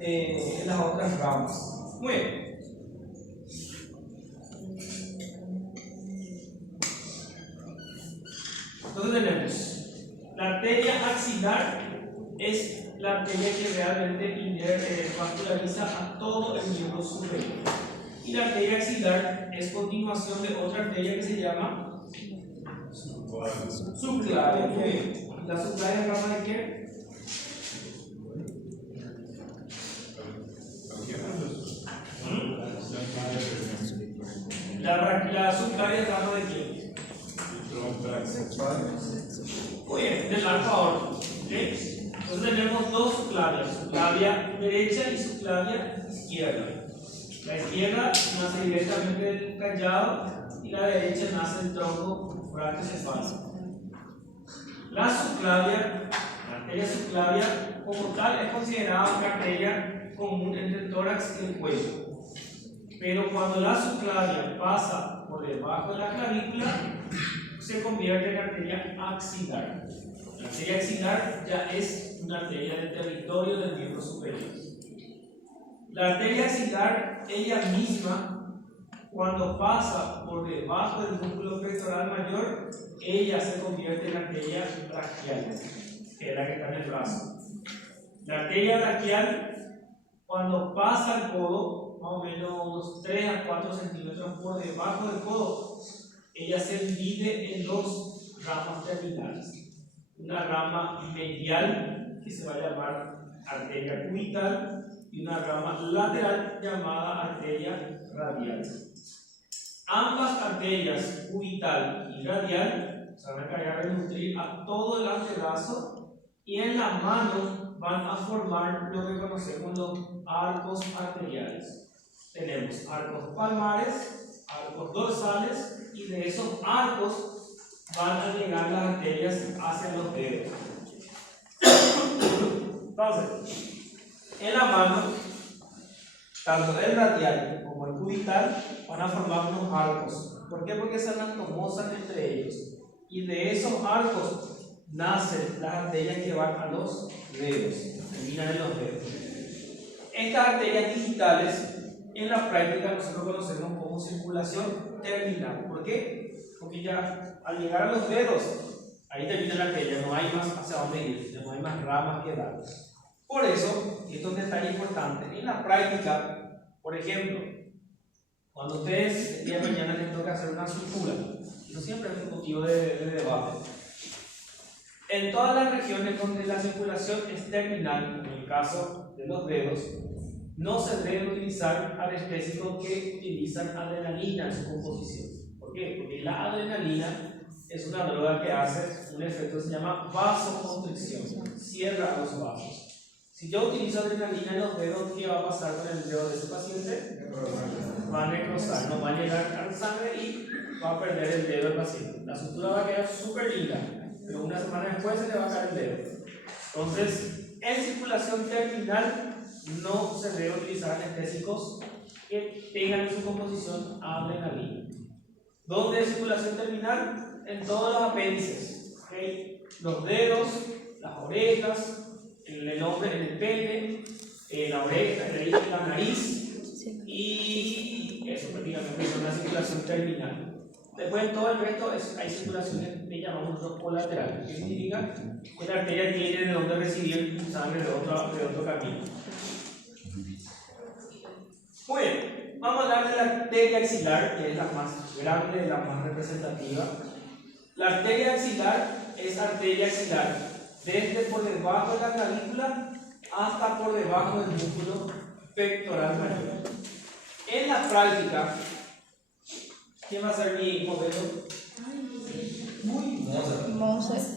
en las otras ramas. Muy bien. Entonces tenemos la arteria axilar es la arteria que realmente vasculariza a todo el miembro superior. Y la arteria axilar es continuación de otra arteria que se llama subclavia. Muy bien. ¿La subclavia es rama de qué? La subclavia es rama de qué? Muy bien, del arco aórtico. ¿Okay? Entonces tenemos dos subclavias, subclavia derecha y subclavia izquierda. La izquierda nace directamente del callado y la derecha nace del tronco brachiocefálico. La subclavia, la arteria subclavia, como tal, es considerada una arteria común entre el tórax y el cuello. Pero cuando la subclavia pasa por debajo de la clavícula, se convierte en arteria axilar. La arteria axilar ya es una arteria del territorio del miembro superior. La arteria axilar, ella misma, cuando pasa por debajo del músculo pectoral mayor, ella se convierte en arteria braquial, que es la que está en el brazo. La arteria braquial, cuando pasa el codo, más o menos unos 3 a 4 centímetros por debajo del codo, ella se divide en dos ramas terminales. Una rama medial, que se va a llamar arteria cubital, y una rama lateral llamada arteria radial. Ambas arterias, cubital y radial, se van a encargar de nutrir a todo el antebrazo y en la mano van a formar lo que conocemos los arcos arteriales. Tenemos arcos palmares, arcos dorsales y de esos arcos van a llegar las arterias hacia los dedos. Entonces, en la mano, tanto el radial como el cubital van a formar unos arcos. ¿Por qué? Porque se anastomosan entre ellos. Y de esos arcos nacen las arterias que van a los dedos, terminan en los dedos. Estas arterias digitales, en la práctica nosotros conocemos como circulación terminal. ¿Por qué? Porque ya al llegar a los dedos, ahí termina la arteria, no hay más hacia dónde ir, no hay más ramas que dar. Por eso, y esto es un detalle importante, en la práctica, por ejemplo, cuando ustedes el día de mañana les toca hacer una sutura, eso siempre es un motivo de debate. En todas las regiones donde la circulación es terminal, en el caso de los dedos, no se deben utilizar anestésicos que utilizan adrenalina en su composición. ¿Por qué? Porque la adrenalina es una droga que hace un efecto que se llama vasoconstricción, cierra los vasos. Si yo utilizo adrenalina en los dedos, ¿qué va a pasar con el dedo de ese paciente? Va a necrosar, no va a llegar a la sangre y va a perder el dedo del paciente. La sutura va a quedar súper linda, pero una semana después se le va a caer el dedo. Entonces, en circulación terminal no se debe utilizar anestésicos que tengan en su composición adrenalina. ¿Dónde es circulación terminal? En todos los apéndices, ¿okay? Los dedos, las orejas, el hombre en el pene, la oreja, la nariz y eso prácticamente es una circulación terminal. Después en todo el resto hay circulaciones que llamamos nosotros colaterales, que significa que la arteria tiene de dónde recibir sangre de otro camino. Muy bien, vamos a hablar de la arteria axilar, que es la más grande, la más representativa. La arteria axilar es arteria axilar desde por debajo de la clavícula hasta por debajo del músculo pectoral mayor. En la práctica, ¿quién va a ser mi modelo? Mozart. Mozart.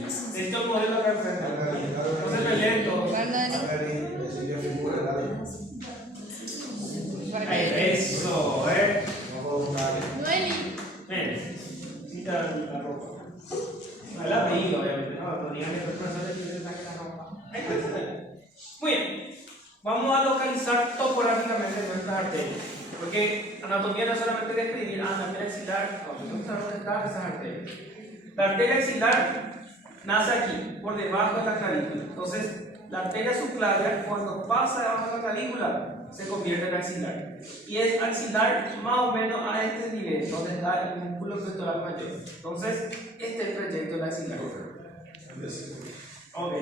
Necesito un modelo perfecto. No se peleen todos. Eso, Ven, cita la ropa. No el apellido, obviamente, no, pero díganme los profesores que les saquen la ropa. Muy bien, vamos a localizar topográficamente nuestras arterias. Porque anatomía no es solamente describir, la arteria axilar, no, tenemos que saber dónde están esas arterias. La arteria axilar nace aquí, por debajo de la clavícula. Entonces, la arteria subclavia, cuando pasa debajo de la clavícula, se convierte en axilar. Y es axilar más o menos a este nivel, donde está el músculo pectoral mayor. Entonces, este es el trayecto del axilar. Ok,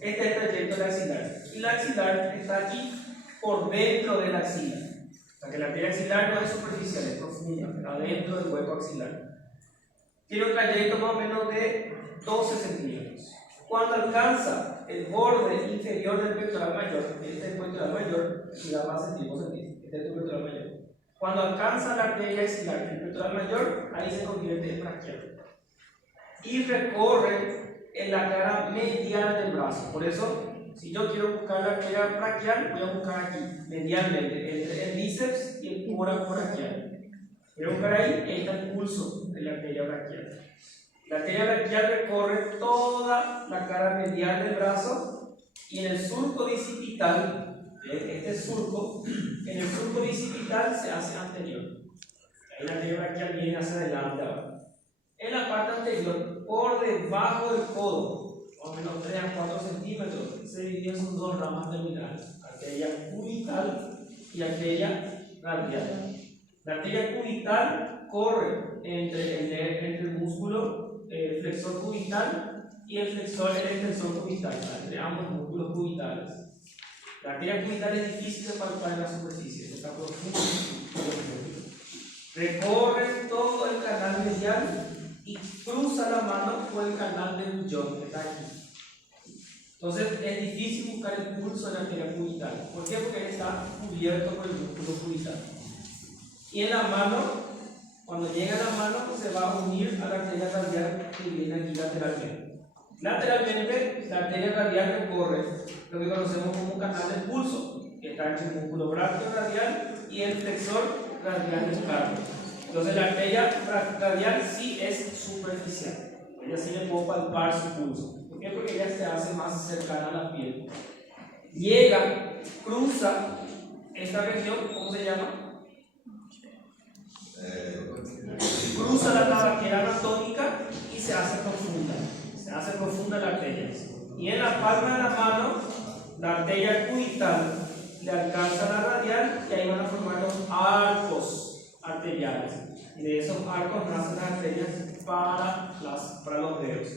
este es el trayecto del axilar. Y la axilar está aquí, por dentro de la axila. O sea que la arteria axilar no es superficial, es profunda, está dentro del hueco axilar. Tiene un trayecto más o menos de 12 centímetros. Cuando alcanza el borde inferior del pectoral mayor, este es el pectoral mayor, y la base tipo sentir, este es el pectoral mayor. Cuando alcanza la arteria axilar, el pectoral mayor, ahí se convierte en braquial. Y recorre en la cara medial del brazo. Por eso, si yo quiero buscar la arteria braquial, voy a buscar aquí, medialmente, entre el bíceps y el cúbito braquial. Voy a buscar ahí está el pulso de la arteria braquial. La arteria braquial recorre toda la cara medial del brazo y en el surco bicipital, este surco, en el surco bicipital se hace anterior. Ahí la arteria braquial viene hacia adelante ahora. En la parte anterior, por debajo del codo, más o menos 3 a 4 centímetros, se dividen sus dos ramas terminales, arteria cubital y arteria radial. La arteria cubital corre entre el músculo flexor cubital y el extensor cubital, entre ambos músculos cubitales. La arteria cubital es difícil de palpar en la superficie, está profunda. Recorre todo el canal medial y cruza la mano por el canal del bullón que está aquí. Entonces es difícil buscar el pulso de la arteria cubital. ¿Por qué? Porque está cubierto por el músculo cubital. Y en la mano, cuando llega a la mano, se va a unir a la arteria radial que viene aquí lateralmente. Lateralmente, la arteria radial recorre lo que conocemos como canal del pulso, que está entre el músculo brachioradial y el flexor radial del cardio. Entonces la arteria radial sí es superficial. Ella sí le puedo palpar su pulso. ¿Por qué? Porque ella se hace más cercana a la piel. Llega, cruza esta región, ¿cómo se llama? Cruza la tabaquera anatómica y se hace profunda la arteria. Y en la palma de la mano, la arteria cubital le alcanza la radial y ahí van a formar los arcos arteriales. Y de esos arcos nacen las arterias para los dedos.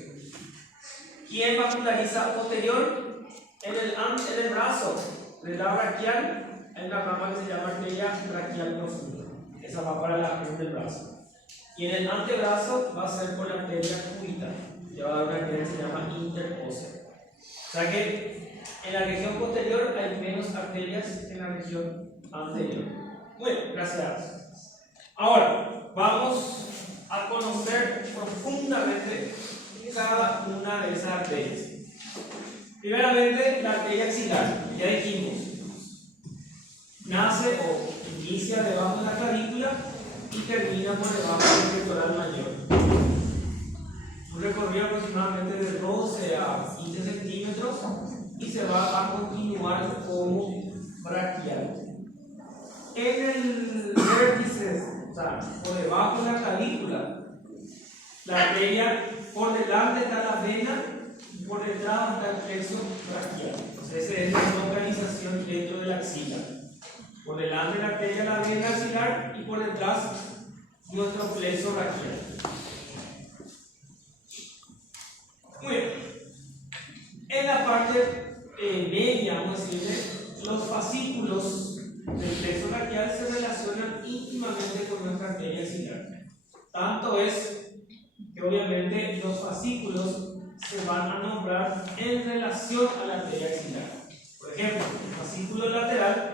¿Quién vasculariza posterior? En el brazo del lado braquial hay una rama que se llama arteria braquial profunda. Esa va para la piel del brazo. Y en el antebrazo va a ser por la arteria cubital. Ya va a dar una arteria que se llama interósea. O sea que en la región posterior hay menos arterias que en la región anterior. Bueno, gracias. Ahora, vamos a conocer profundamente cada una de esas arterias. Primeramente, la arteria axilar. Ya dijimos, nace o inicia debajo de la clavícula y termina por debajo del pectoral mayor. Un recorrido aproximadamente de 12 a 15 centímetros y se va a continuar como braquial. En el vértice, o sea, por debajo de la clavícula, la arteria, por delante está la vena y por detrás está el plexo braquial. Entonces, esa es la localización dentro de la axila. Por delante la arteria, la vena axilar y por detrás nuestro plexo braquial. Muy bien. En la parte media, vamos a decirle, los fascículos del plexo braquial se relacionan íntimamente con nuestra arteria axilar. Tanto es que obviamente los fascículos se van a nombrar en relación a la arteria axilar. Por ejemplo, el fascículo lateral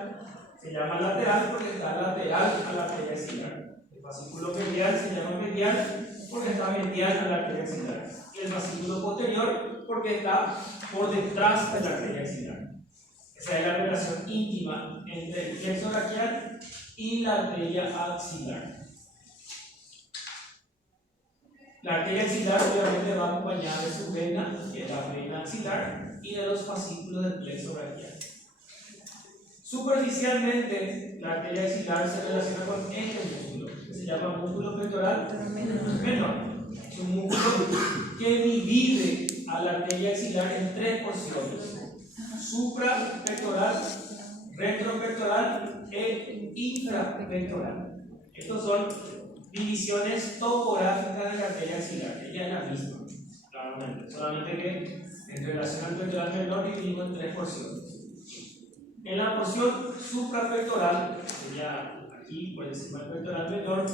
se llama lateral porque está lateral a la arteria axilar. El fascículo medial se llama medial porque está medial a la arteria axilar. Y el fascículo posterior porque está por detrás de la arteria axilar. Esa es la relación íntima entre el plexo braquial y la arteria axilar. La arteria axilar obviamente va acompañada de su vena, que es la vena axilar, y de los fascículos del plexo braquial. Superficialmente, la arteria axilar se relaciona con este músculo, que se llama músculo pectoral menor. Es un músculo arteria axilar en tres porciones: suprapectoral, retropectoral e infrapectoral. Estos son divisiones topográficas de la arteria axilar. Ella es la misma, claramente, solamente que en relación al pectoral menor dividimos en tres porciones. En la porción suprapectoral, sería aquí por encima del pectoral menor,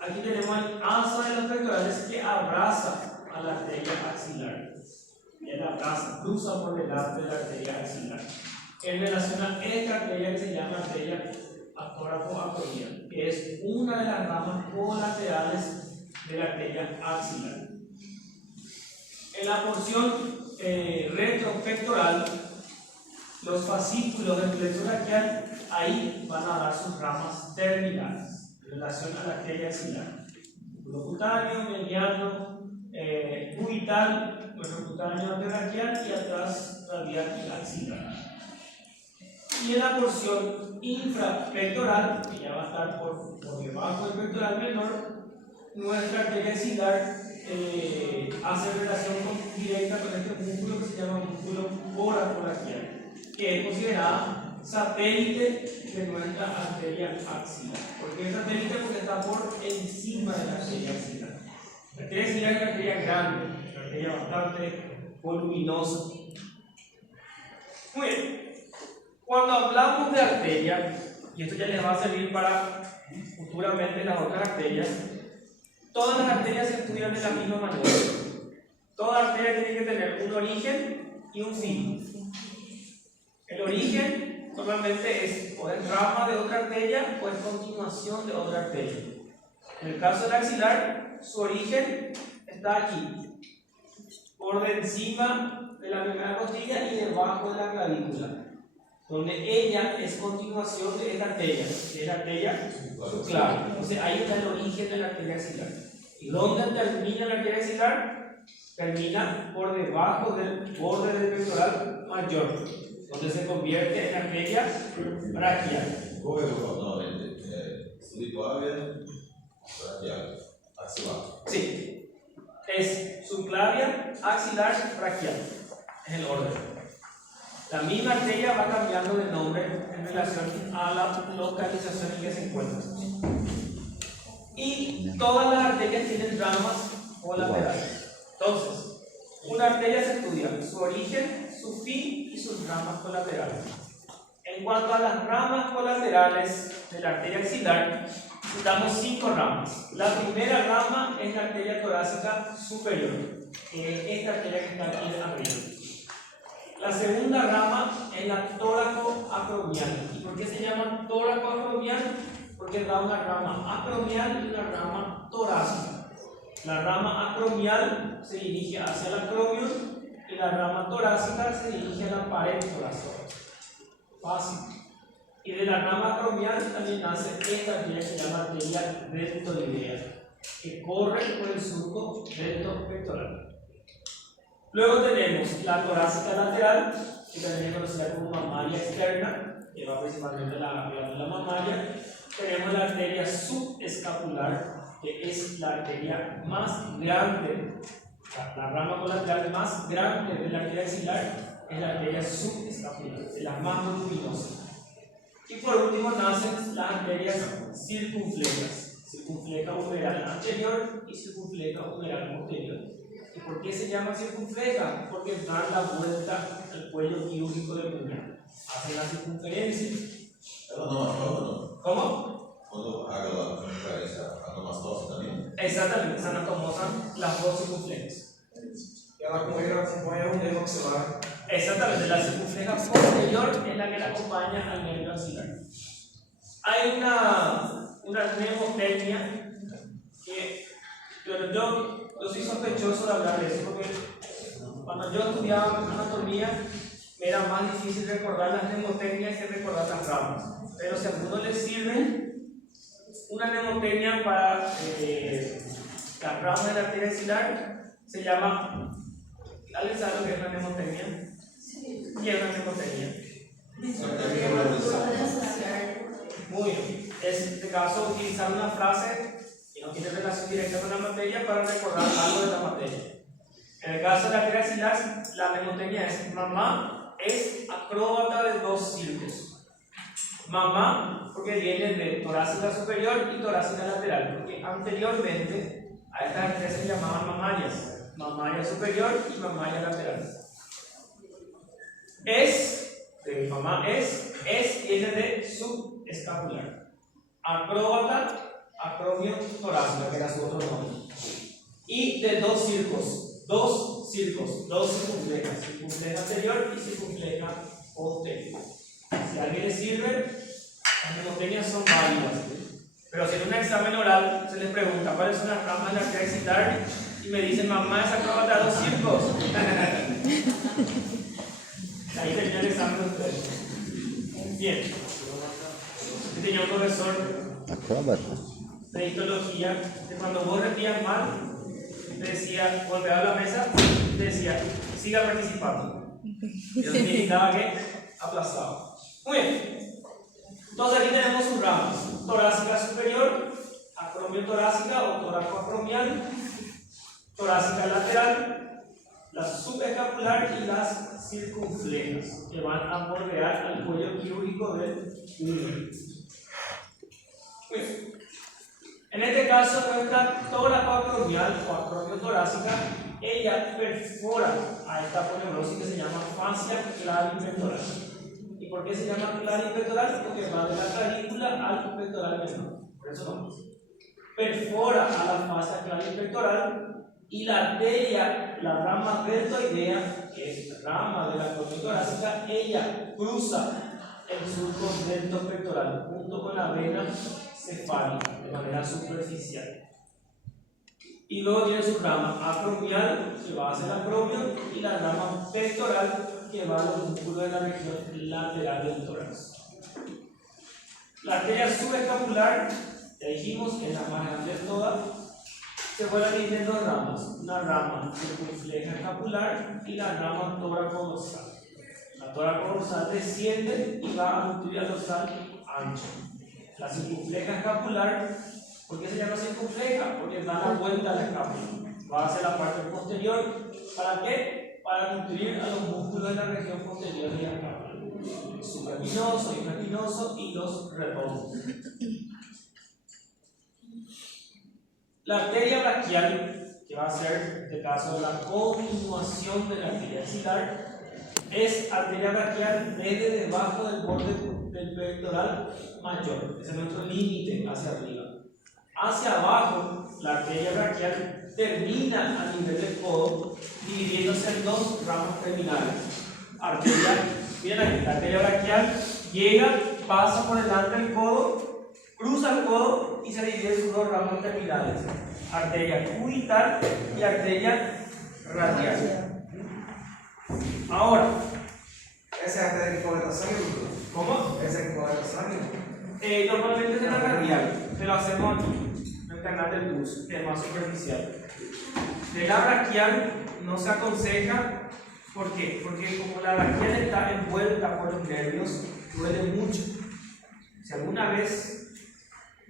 aquí tenemos el anso de los pectorales que abraza a la arteria axilar. Él abraza, cruza por delante de la arteria axilar. En relación a esta arteria que se llama arteria actóraco-acromial, que es una de las ramas colaterales de la arteria axilar. En la porción retropectoral, los fascículos del plexo braquial, ahí van a dar sus ramas terminales en relación a la arteria axilar. Músculo cutáneo, mediano, cubital, cutáneo antebraquial y atrás radial y axilar. Y en la porción infrapectoral, que ya va a estar por debajo del pectoral menor, nuestra arteria axilar hace relación directa con este músculo que se llama músculo coracoraquial, que es considerada satélite de nuestra arteria axilar. ¿Por qué es satélite? Porque está por encima de la arteria axilar. La arteria axilar es una arteria grande, una arteria bastante voluminosa. Muy bien. Cuando hablamos de arteria, y esto ya les va a servir para futuramente las otras arterias, todas las arterias se estudian de la misma manera. Toda arteria tiene que tener un origen y un fin. El origen normalmente es o es rama de otra arteria o es continuación de otra arteria. En el caso del axilar, su origen está aquí, por encima de la primera costilla y debajo de la clavícula, donde ella es continuación de esta arteria, que es la arteria subclavia. Entonces ahí está el origen de la arteria axilar. ¿Y dónde termina la arteria axilar? Termina por debajo del borde del pectoral mayor, donde se convierte en arteria braquial. ¿Cómo es nuevamente? Subclavia, braquial, axilar. Sí, es subclavia, axilar, braquial. Es el orden. La misma arteria va cambiando de nombre en relación a la localización en que se encuentra. Y todas las arterias tienen ramas colaterales. Entonces, una arteria se estudia su origen, su fin y sus ramas colaterales. En cuanto a las ramas colaterales de la arteria axilar, citamos 5 ramas. La primera rama es la arteria torácica superior, que es esta arteria que está aquí arriba. La segunda rama es la tóraco-acromial. ¿Y por qué se llama tóraco-acromial? Porque da una rama acromial y una rama torácica. La rama acromial se dirige hacia el acromion y la rama torácica se dirige a la pared torácica. Fácil. Y de la rama acromial también nace esta arteria que se llama arteria deltoidea, que corre por el surco deltopectoral. Luego tenemos la torácica lateral, que también es conocida como mamaria externa, que va principalmente de la glándula mamaria. Tenemos la arteria subescapular, que es la arteria más grande, la rama colateral más grande de la arteria axilar, es la arteria subescapular, de las más voluminosas. Y por último nacen las arterias circunflecas, circunfleca umeral anterior y circunfleca umeral posterior. ¿Y por qué se llama circunfleca? Porque dan la vuelta al cuello quirúrgico del pulmón, hacen la circunferencia. No. ¿Cómo? Cuando haga la circunferencia, anastomosa también. Exactamente, se anatomosan las dos circunflecas. Y ahora como era acompañar un nervio axilar. Exactamente, la circunfleja posterior es la que la acompaña al nervio axilar. Hay una mnemotecnia que yo soy sospechoso de hablar de eso, porque cuando yo estudiaba anatomía me era más difícil recordar las mnemotecnias que recordar las ramas. Pero si a alguno le sirve una mnemotecnia para las ramas de la arteria axilar, se llama. ¿Alguien sabe lo que es una mnemotecnia? Sí. ¿Qué es una mnemotecnia? Muy bien. Es en este caso utilizar una frase que no tiene relación directa con la materia para recordar algo de la materia. En el caso de la arteria axilar, la mnemotecnia es: mamá es acróbata de 2 circos. Mamá, porque viene de torácica superior y torácica lateral, porque anteriormente a estas arterias se llamaban mamarias, mamaria superior y mamaria lateral. De mamá es viene de subescapular. Acróbata, acromio torácica, que era su otro nombre. Y de 2 circos, dos circunflejas, circunfleja anterior y circunfleja posterior. Si a alguien le sirve, las mnemotecnias son válidas. Pero si en un examen oral se les pregunta cuáles son las ramas de la arteria axilar y me dicen mamá es acróbata de 2 circos. Ahí termina el examen de ustedes. Bien. Yo tenía un profesor de histología que cuando vos repetías mal, te decía, golpeaba la mesa, te decía, siga participando. Eso significaba que aplazaba. Muy bien. Entonces aquí tenemos sus ramas: torácica superior, acromio torácica o toracoacromial, torácica lateral, la subescapular y las circunflejas, que van a bordear al cuello quirúrgico del húmero. En este caso, nuestra toracoacromial o acromio torácica, ella perfora a esta poneurosis que se llama fascia clavipectoral. ¿Y por qué se llama clavipectoral? Porque va de la clavícula al pectoral menor. Por eso no. Perfora a la fascia clavipectoral y la arteria, la rama deltoidea, que es rama de la acromio torácica, ella cruza el surco deltopectoral junto con la vena cefálica de manera superficial. Y luego tiene su rama acromial, que va hacia el acromio, y la rama pectoral, que va a los músculos de la región lateral del tórax. La arteria subescapular, ya dijimos que es la más grande de todas, se puede dividir en 2 ramas: una rama circunfleja escapular y la rama toracodorsal. La toracodorsal desciende y va a nutrir al dorsal ancho. La circunfleja escapular, ¿por qué se llama circunfleja? Porque da la vuelta a la escápula, va hacia la parte posterior. ¿Para qué? Para nutrir a los músculos de la región posterior de la escápula: supraespinoso, infraespinoso y los redondos. La arteria braquial, que va a ser, en este caso, la continuación de la arteria axilar, es arteria braquial desde debajo del borde del pectoral mayor. Ese es nuestro límite hacia arriba. Hacia abajo, la arteria braquial termina a nivel del codo, dividiéndose en 2 ramas terminales. Miren aquí, la arteria braquial llega, pasa por delante del codo, cruza el codo y se divide en sus 2 ramas terminales: arteria cubital y arteria radial. Ahora, Ese es el equipo de la sangre. ¿cómo? Ese equipo de la sangre. Normalmente es la radial, pero hacemos en el canal del bus, que es más superficial. De la braquial no se aconseja. ¿Por qué? Porque como la braquial está envuelta por los nervios, duele mucho. Si alguna vez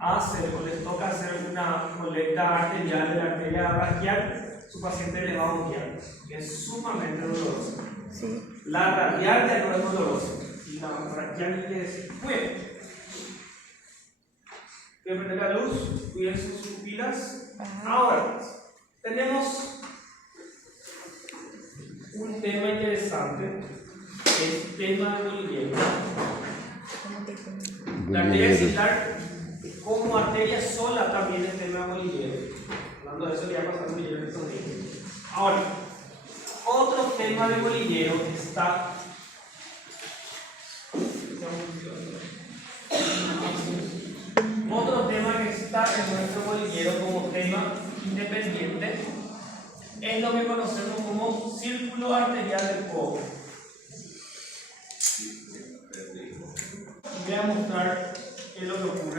o les toca hacer una colecta arterial de la arteria braquial, su paciente le va a odiar. Es sumamente doloroso. Sí. La radial ya no es dolorosa y la braquial es. Muy bien. Voy a prender la luz, cuiden sus pupilas. Ahora, tenemos un tema interesante, el tema de Bollinger. La arteria axilar como arteria sola también es tema de Bollinger. Hablando de eso, ya pasamos a Bollinger en estos días. Ahora, otro tema de Bollinger está. Otro tema que está en nuestro bolillero como tema independiente es lo que conocemos como círculo arterial del codo. Voy a mostrar qué es lo que ocurre.